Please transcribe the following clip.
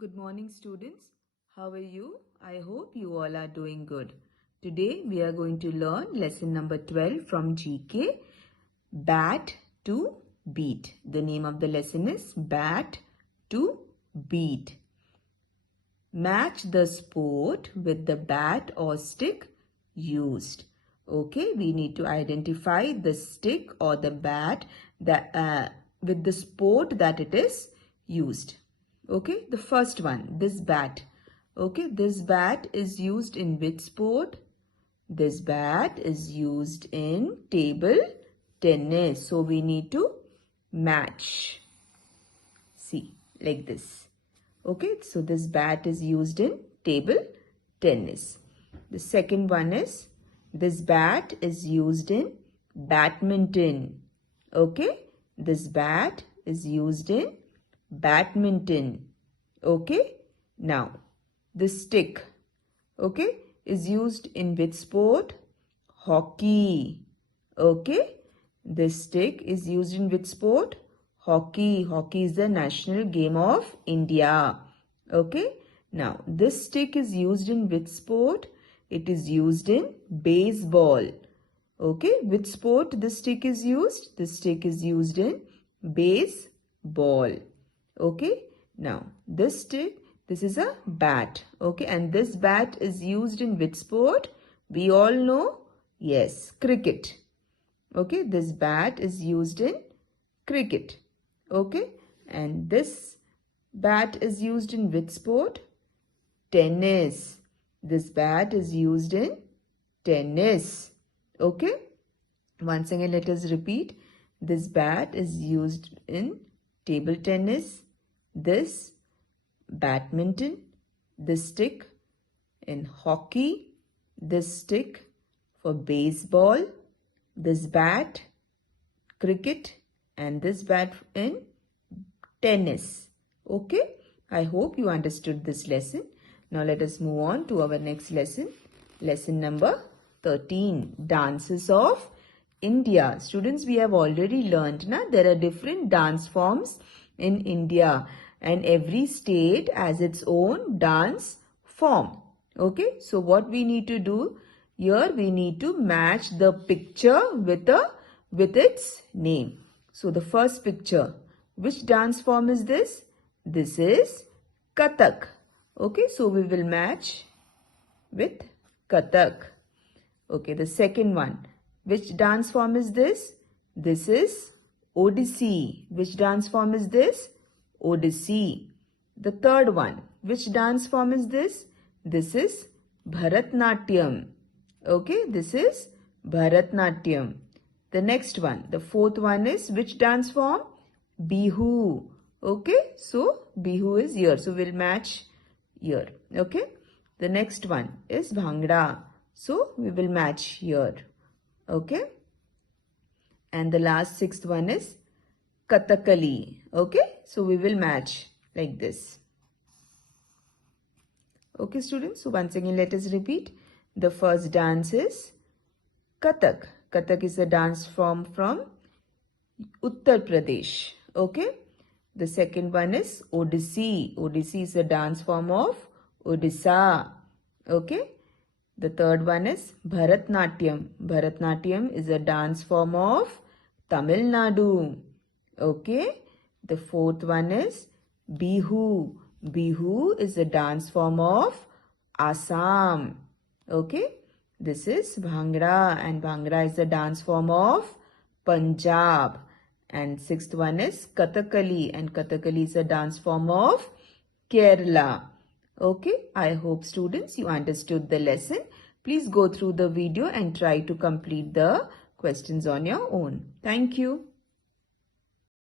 Good morning, students. How are you? I hope you all are doing good. Today we are going to learn lesson number 12 from GK, Bat to Beat. The name of the lesson is Bat to Beat. Match the sport with the bat or stick used. Okay, we need to identify the stick or the bat that with the sport that it is used. Okay, the first one, this bat. Okay, this bat is used in which sport? This bat is used in table tennis. So we need to match. See, like this. Okay, so this bat is used in table tennis. The second one is, this bat is used in badminton. Okay, this bat is used in badminton. Okay, now this stick, okay, is used in which sport? Hockey. Okay, this stick is used in which sport? Hockey. Hockey is the national game of India. Okay, now this stick is used in which sport? It is used in baseball. Okay, which sport this stick is used? This stick is used in baseball. Okay, now this stick, this is a bat. Okay, and this bat is used in which sport? We all know, yes, cricket. Okay, this bat is used in cricket. Okay, and this bat is used in which sport? Tennis. This bat is used in tennis. Okay, once again let us repeat. This bat is used in table tennis, this badminton, this stick in hockey, this stick for baseball, this bat cricket, and this bat in tennis. Okay, I hope you understood this lesson. Now let us move on to our next lesson. Lesson number 13, Dances of India. Students, we have already learned there are different dance forms in India and every state has its own dance form. Okay, so what we need to do here, we need to match the picture with its name. So the first picture, which dance form is this? This is Kathak. Okay, so we will match with Kathak. Okay, the second one, which dance form is this? This is Odissi. Which dance form is this? Odissi. The third one, which dance form is this? This is Bharatnatyam. Okay, this is Bharatnatyam. The next one, the fourth one is which dance form? Bihu. Okay, so Bihu is here. So we'll match here. Okay, the next one is Bhangra. So we will match here. Okay, and the last sixth one is Kathakali. Okay, so we will match like this. Okay, students, so once again let us repeat. The first dance is Kathak. Kathak is a dance form from Uttar Pradesh. Okay, the second one is Odissi. Odissi is a dance form of Odisha. Okay, the third one is Bharatnatyam. Bharatnatyam is a dance form of Tamil Nadu. Okay, the fourth one is Bihu. Bihu is a dance form of Assam. Okay, this is Bhangra and Bhangra is a dance form of Punjab. And sixth one is Kathakali and Kathakali is a dance form of Kerala. Okay, I hope students you understood the lesson. Please go through the video and try to complete the questions on your own. Thank you.